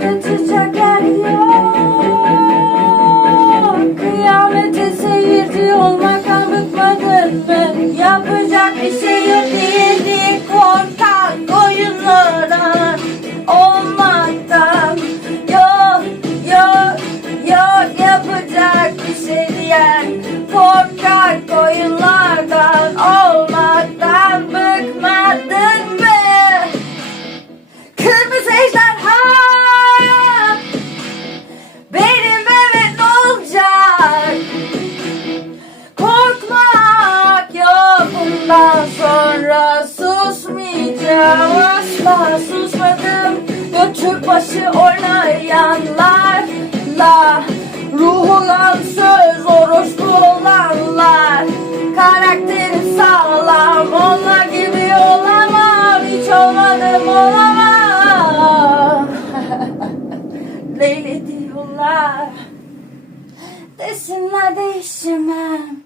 Kaçacak yer yok. Kıyamete seyirci olmaktan bıkmadın mı? Yapacak bir şey yok Asla susmadım Göçük başı oynayanlarla Ruh olan söz orospu olanlar Karakterim sağlam onlar gibi olamam. Hiç olmadım olamam. Leyli diyorlar. Desinler değişemem